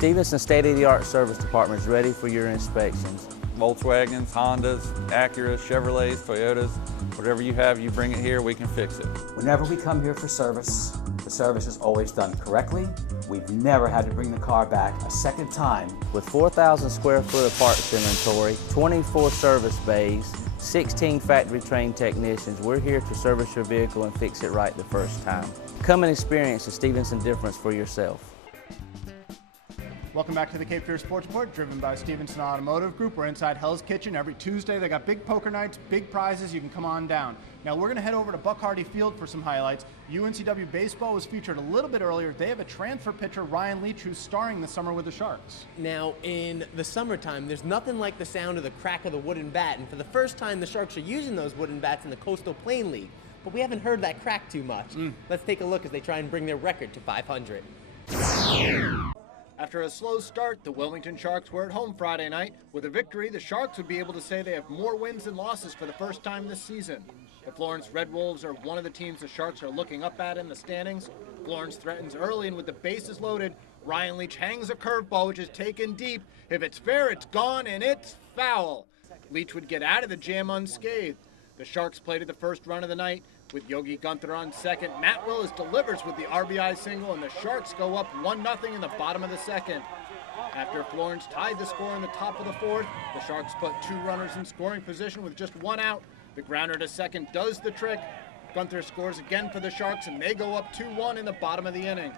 Stevenson state-of-the-art service department is ready for your inspections. Volkswagens, Hondas, Acuras, Chevrolets, Toyotas, whatever you have, you bring it here, we can fix it. Whenever we come here for service, the service is always done correctly. We've never had to bring the car back a second time. With 4,000 square foot of parts inventory, 24 service bays, 16 factory-trained technicians, we're here to service your vehicle and fix it right the first time. Come and experience the Stevenson difference for yourself. Welcome back to the Cape Fear Sports Report, driven by Stevenson Automotive Group. We're inside Hell's Kitchen every Tuesday. They got big poker nights, big prizes. You can come on down. Now we're going to head over to Buck Hardy Field for some highlights. UNCW baseball was featured a little bit earlier. They have a transfer pitcher, Ryan Leach, who's starring this summer with the Sharks. Now, in the summertime, there's nothing like the sound of the crack of the wooden bat, and for the first time, the Sharks are using those wooden bats in the Coastal Plain League. But we haven't heard that crack too much. Let's take a look as they try and bring their record to 500. After a slow start, the Wilmington Sharks were at home Friday night. With a victory, the Sharks would be able to say they have more wins than losses for the first time this season. The Florence Red Wolves are one of the teams the Sharks are looking up at in the standings. Florence threatens early, and with the bases loaded, Ryan Leach hangs a curveball which is taken deep. If it's fair, it's gone, and it's foul. Leach would get out of the jam unscathed. The Sharks played at the first run of the night. With Yogi Gunther on second, Matt Willis delivers with the RBI single, and the Sharks go up 1-0 in the bottom of the second. After Florence tied the score in the top of the fourth, the Sharks put 2 runners in scoring position with just 1 out. The grounder to second does the trick. Gunther scores again for the Sharks, and they go up 2-1 in the bottom of the inning.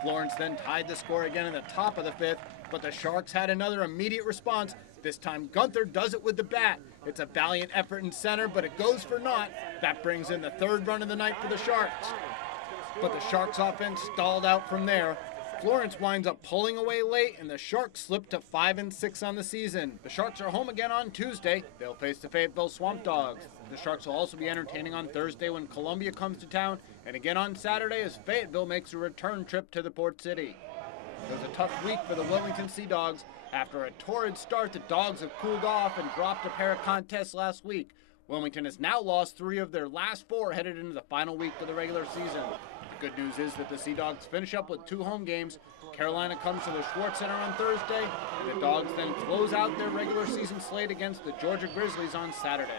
Florence then tied the score again in the top of the fifth, but the Sharks had another immediate response. This time Gunther does it with the bat. It's a valiant effort in center, but it goes for naught. That brings in the 3rd run of the night for the Sharks. But the Sharks offense stalled out from there. Florence winds up pulling away late, and the Sharks slip to 5-6 on the season. The Sharks are home again on Tuesday. They'll face the Fayetteville Swamp Dogs. The Sharks will also be entertaining on Thursday when Columbia comes to town, and again on Saturday as Fayetteville makes a return trip to the Port City. It was a tough week for the Wilmington Sea Dogs. After a torrid start, the Dogs have cooled off and dropped a pair of contests last week. Wilmington has now lost 3 of their last 4 headed into the final week of the regular season. The good news is that the Sea Dogs finish up with 2 home games. Carolina comes to the Schwartz Center on Thursday, and the Dogs then close out their regular season slate against the Georgia Grizzlies on Saturday.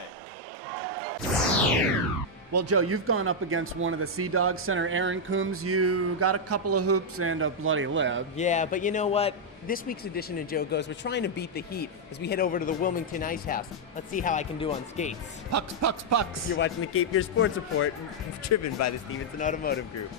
Well, Joe, you've gone up against one of the Sea Dogs, center Aaron Coombs. You got a couple of hoops and a bloody lip. Yeah, but you know what? This week's edition of Joe Goes, we're trying to beat the heat as we head over to the Wilmington Ice House. Let's see how I can do on skates. Pucks, pucks, pucks. You're watching the Cape Fear Sports Report, driven by the Stevenson Automotive Group.